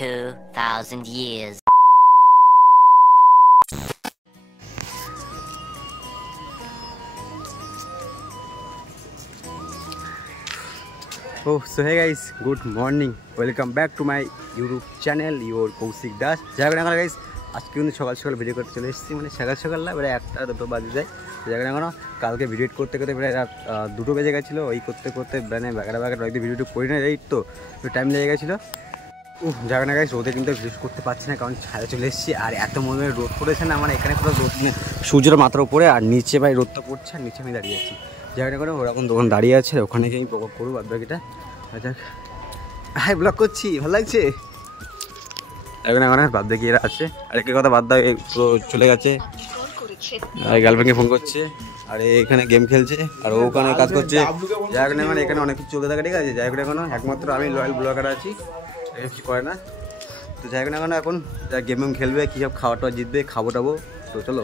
2,000 years. Oh, so hey guys, good morning. Welcome back to my YouTube channel, your Kaushik Das. যাই না guys, আজকে কিন্তু সকাল সকাল ভিডিও করতে চলে এসেছি, মানে সকাল সকাল না, প্রায় 1টা-2টো বাজে যায়। যাই না কালকে ভিডিও করতে করতে প্রায় রাত 2টো বেজে গেছিলো। ওই করতে করতে মানে বাগাটা হয়তো ভিডিওটা করি না, এই তো টাইম লেগে গেছিলো। যাই না গাইস, রোদে কিন্তু ভিডিও করতে পারছি না, কারণ ছাদে চলে এসেছি। আর এত মনে রোদ পড়েছে না, মানে এখানে পুরো রোদ সূর্যের মাথার উপরে, আর নিচে ভাই রোদটা পড়ছে, আর নিচে আমি দাঁড়িয়ে আছি। জায়গাটা করে ওরকম দোকান দাঁড়িয়ে আছে, ওখানে গিয়ে আমি প্রকোপ করবো বাদ বাকিটা। আচ্ছা হ্যাঁ, ব্লগ করছি, ভালো লাগছে। এখন এখন বাদ বাকি এরা আছে, আর একটা কথা বাদ দাও, পুরো চলে গেছে, গার্লফ্রেন্ডকে ফোন করছে, আর এখানে গেম খেলছে, আর ওখানে কাজ করছে। যাই হোক না, মানে এখানে অনেক কিছু চলতে থাকে, ঠিক আছে। যাই হোক না, এখন একমাত্র আমি লয়াল ব্লগার আছি, কিছু করে না। তো যাই হোক না, এখন গেম খেলবে, কী সব খাওয়া টাওয়া জিতবে, খাবো টাবো। তো চলো।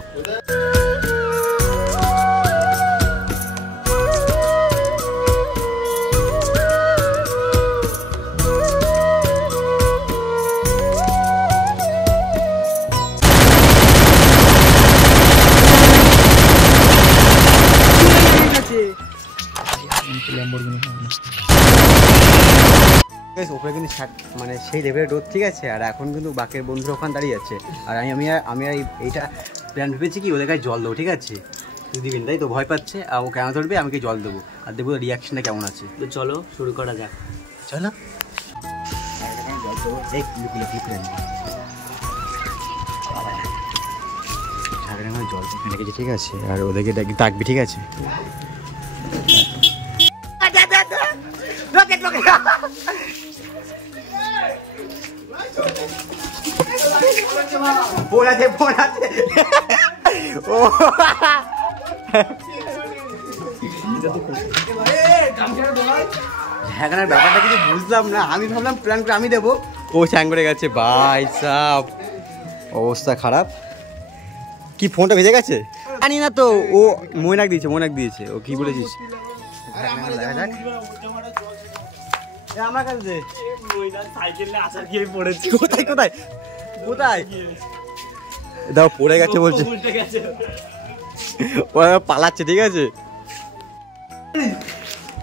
ওপরে কিন্তু মানে সেই লেভেলের রোদ, ঠিক আছে। আর এখন কিন্তু বাকের বন্ধুরা ওখানে দাঁড়িয়ে আছে, আর আমি এইটা প্ল্যান ভেবেছি কি, ওদের কাছে জল দেবো, ঠিক আছে। দিবেন তাই তো, ভয় পাচ্ছে, আর ও কেন ধরবে, আমাকে জল দেবো, আর দেখবো রিয়াকশনটা কেমন আছে। তো চলো শুরু করা যাক, চলো। জল রেখেছি, ঠিক আছে, আর ওদেরকে ডাকবি, ঠিক আছে। এখানের ব্যাপারটা কিছু বুঝলাম না, আমি ভাবলাম প্ল্যান করে আমি দেবো, ও চ্যাং করে গেছে। ভাই সাব, অবস্থা খারাপ। কি ফোনটা ভেজে গেছে জানি না তো, ও ময়নাক দিয়েছে। ও কি বলেছিস? আমার কাছে কোথায় কোথায় কোথায় দাও, পড়ে গেছে বলছে, ও পালাচ্ছে, ঠিক আছে।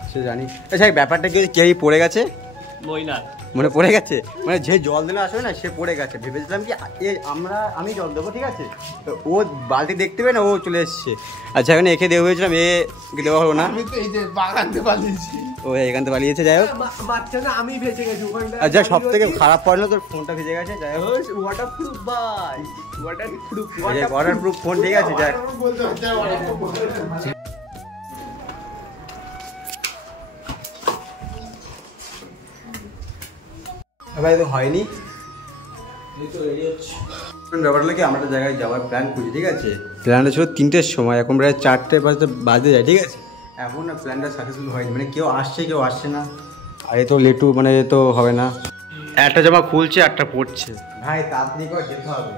সে জানি, আচ্ছা ব্যাপারটা কি, কে পড়ে গেছে? মানে পড়ে গেছে, মানে যে জল দিলে আসবে না, সে পড়ে গেছে। ভেবেছিলাম কি আমি জল দেবো, ঠিক আছে। ও বালতি দেখতে পেয়ে না, ও চলে এসছে। আচ্ছা এখানে একে দেওয়া হয়েছিলাম, একে দেওয়া হলো না, ও এখান থেকে পালিয়েছে। যাই হোক, আচ্ছা সব থেকে খারাপ পড়লো তোর ফোনটা ভেজে গেছে। যাই হোক, ওয়াটারপ্রুফ ফোন, ঠিক আছে। যাই ভাই, তো হয়নি, ব্যাপার হলো কি, আমরা একটা জায়গায় যাওয়ার প্ল্যান করছি, ঠিক আছে। প্ল্যানটা ছিল 3টের সময়, এখন প্রায় 4টে-5টে বাজতে যায়, ঠিক আছে। এখন না প্ল্যানটা সাকসেসফুল হয়নি, মানে কেউ আসছে না, আর এ তো লেটু, মানে এ তো হবে না। একটা জামা খুলছে, একটা পড়ছে। ভাই তাড়াতাড়ি করে যেতে হবে,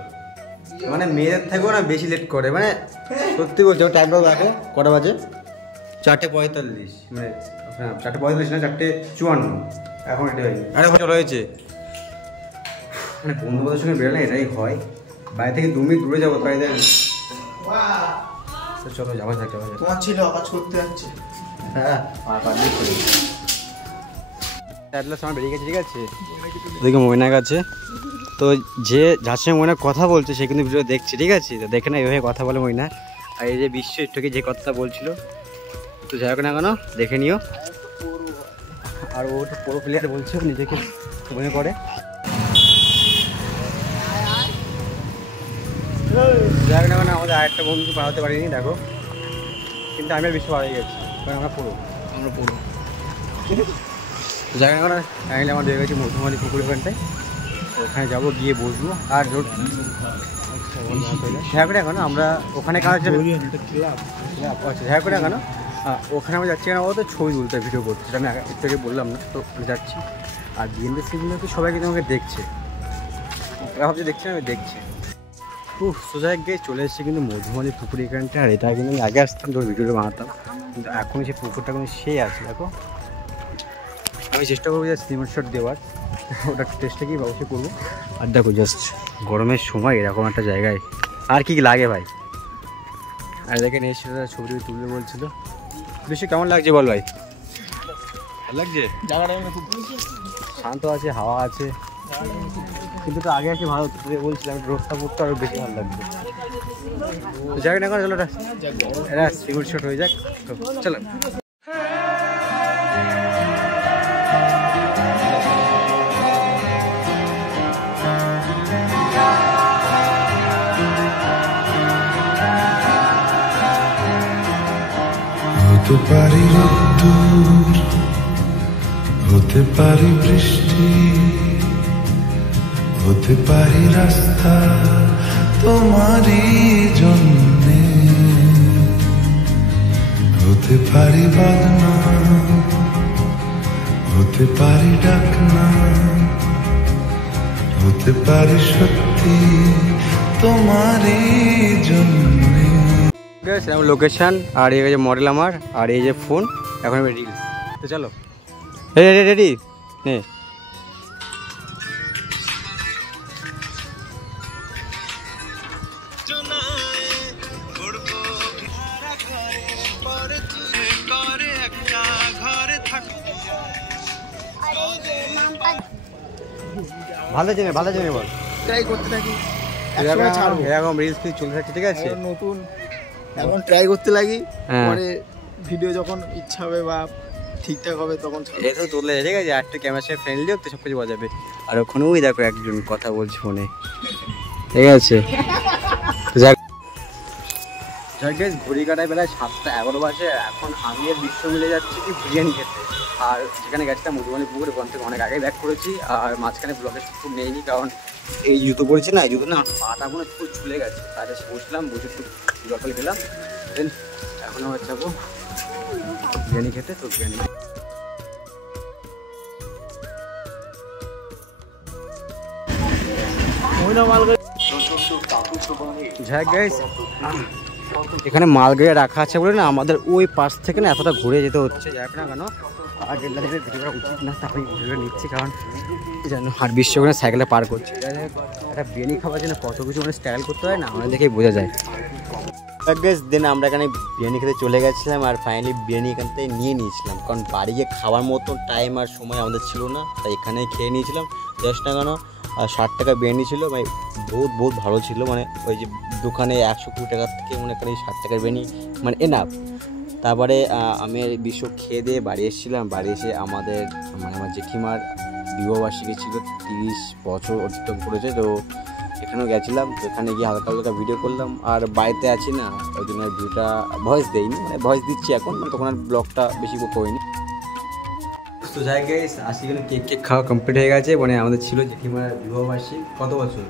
মানে মেয়েদের থেকেও না বেশি লেট করে, মানে সত্যি বলছে। ও টাইমটাও রাখে, কটা বাজে? 4:45, মানে হ্যাঁ 4:45 না, 4:54 এখন। এটা হয়নি, আরে চলো হয়েছে। মানে বন্ধুবান্ধবের সঙ্গে বেরোলে এটাই হয়, বাড়ি থেকে 2 মিনিট দূরে যাবো, তাই দেন। চলো যাওয়া যাক। তোমার ছিল আকাশ করতে যাচ্ছে, হ্যাঁ সময় বেরিয়ে গেছে, ঠিক আছে। ওদিকে ময়নাক আছে, তো যার সঙ্গে ময়নাক কথা বলছে সে কিন্তু ভিডিও দেখছে, ঠিক আছে। তো দেখে না, এইভাবে কথা বলে ময়নাক। আর এই যে বিশ্ব একটুকে যে কথাটা বলছিল, তো যাই হোক না কেন, দেখে নিও। আর ও তো পুরো প্লেয়ার বলছে, নিজেকে মনে করে। যাই হোক না কেন, আমাদের আরেকটা বন্ধু পাঠাতে পারিনি, দেখো। কিন্তু আমি আর বেশি পাড়িয়ে গেছি, কারণ আমরা পুরো যাই হোক না, ফাইনালি আমরা বেরিয়ে গেছি মধুমালি পুকুর ওখানটায়। ওখানে যাবো, গিয়ে বসবো। আর যাই হোক না কেন, আমরা ওখানে কাজ যাই হোক না কেন, ওখানে আমরা যাচ্ছি কেন, ও তো ছবি তুলতে, ভিডিও করতে, সেটা আমি একটু আগে বললাম না, তো যাচ্ছি। আর বিএনপির সিগুলো তো সবাই কিন্তু আমাকে দেখছে, ভাবছে দেখছে, আমি দেখছি। সোজা গিয়ে চলে এসেছি কিন্তু মধুমালি পুকুর এখানটা। আর এটা কিন্তু আমি আগে আসতাম, তোর ভিডিওটা বানাতাম, কিন্তু এখন সেই পুকুরটা কিন্তু সেই আছে। দেখো, আমি চেষ্টা করবো যে স্ক্রিনশট দেওয়ার, ওটা টেস্টটা কি অবশ্যই করবো। আর দেখো জাস্ট গরমের সময় এরকম একটা জায়গায় আর কি লাগে ভাই। আর দেখেন এই ছবি তুলবে বলছিল। বেশি কেমন লাগছে বল ভাই? ভালো লাগছে জায়গাটা খুব শান্ত আছে, হাওয়া আছে, কিন্তু তো আগে আগে ভালো বলছিলাম রোদটা পড়তে আরো বেশি ভালো লাগবে। যাক না, চলো এটা সিকিউর শট হয়ে যাক। চলো হতে পারি রোদ্দুর, হতে পারি বৃষ্টি, হতে পারি রাস্তা তোমারই জন্যে, হতে পারি বাদনা, হতে পারি ডাকনা, হতে পারি সত্যি তোমারই জন্যে। লোকেশন আর এই যে মডেল আমার, আর এই যে ফোন, এখন আমি রিলস। তো চলো রেডি নে। ভালো জেনে বল। ট্রাই করতে থাকি, এরকম রিলস কি চলতে থাকছে, ঠিক আছে। নতুন এখন ট্রাই করতে লাগি, হ্যাঁ। পরে ভিডিও যখন ইচ্ছা হবে বা ঠিকঠাক হবে তখন এই তো তুললে, ঠিক আছে। একটা ক্যামেরার সাথে ফ্রেন্ডলি হোক তো সব কিছু যাবে। আর ওখানে ওই দেখো একজন কথা বলছে ফোনে, ঠিক আছে। ঘড়ি কাটায় বেলায় 7:11 বাজে। এখন আমি আর বিশ্ব মিলে যাচ্ছি কি বিরিয়ানি খেতে। আর যেখানে গেছিলাম মধুবনী পুকুর, ওখান থেকে অনেক আগে ব্যাক করেছি। আর মাঝখানে ব্লগের শুট নেইনি, কারণ এই জুতো পরেছি না, এই জুতো না পাটা কোনো একটু চলে গেছে। তাই এসে বসলাম, বসে একটু জল খেলাম। দেন এখন আবার যাবো বিরিয়ানি খেতে। তো বিরিয়ানি এখানে মাল গাড়ি রাখা আছে বলে না আমাদের ওই পাশ থেকে না এতটা ঘুরে যেতে হচ্ছে। যাক না কেন আর ভিডিওটা উচিত না, তাই ভিডিওটা নিচ্ছি, কারণ জানো আর বিশ্ব ওখানে সাইকেলে পার করছে। একটা বিরিয়ানি খাবার জন্য কত কিছু মানে স্টাইল করতে হয় না, আমাদের দেখেই বোঝা যায়। দেন আমরা এখানে বিরিয়ানি খেতে চলে গেছিলাম। আর ফাইনালি বিরিয়ানি এখান থেকে নিয়ে নিয়েছিলাম, কারণ বাড়ি গিয়ে খাওয়ার মতো টাইম আর সময় আমাদের ছিল না, তাই এখানেই খেয়ে নিয়েছিলাম। জাস্ট না কেন 60 টাকা বিরিয়ানি ছিল, মানে বহুত ভালো ছিল। মানে ওই যে দোকানে 120 টাকার থেকে মনে করেন 60 টাকার বিরিয়ানি মানে এনাফ। তারপরে আমি বিশ্ব খেয়ে দিয়ে বাড়ি এসেছিলাম। বাড়ি এসে আমাদের মানে আমার জেঠিমার বিবাহবার্ষিকী ছিল, 30 বছর অতিক্রম করেছে। তো এখানেও গেছিলাম, তো এখানে গিয়ে হালকা হালকা ভিডিও করলাম। আর বাড়িতে আছি না, ওই জন্য ভিডিওটা ভয়েস দেয়নি, মানে ভয়েস দিচ্ছি এখন, মানে তখন আর ব্লগটা বেশি করিনি। তো যাই গাইস, আজকে কিন্তু কেক খাওয়া কমপ্লিট হয়ে গেছে। মানে আমাদের ছিল জেঠিমার বিবাহবার্ষিকী। কত বছর?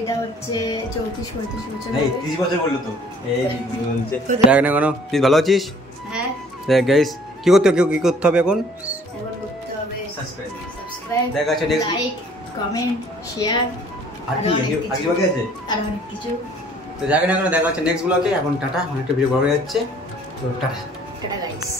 এটা হচ্ছে 34-35 বছর। এই 30 বছর বললো তো। এই বলছে দেখ না কেন, তুই ভালো আছিস? হ্যাঁ। দেখ গাইস কি করতে হবে এখন? এখন করতে হবে সাবস্ক্রাইব। দেখ আছে নেক্সট লাইক, কমেন্ট, শেয়ার আর কি বাকি আছে আর অনেক কিছু। তো যাক না কেন দেখা হচ্ছে নেক্সট ব্লগে। এখন টাটা, অনেকটা ভিডিও বড় হয়ে যাচ্ছে। তো টাটা টাটা গাইস।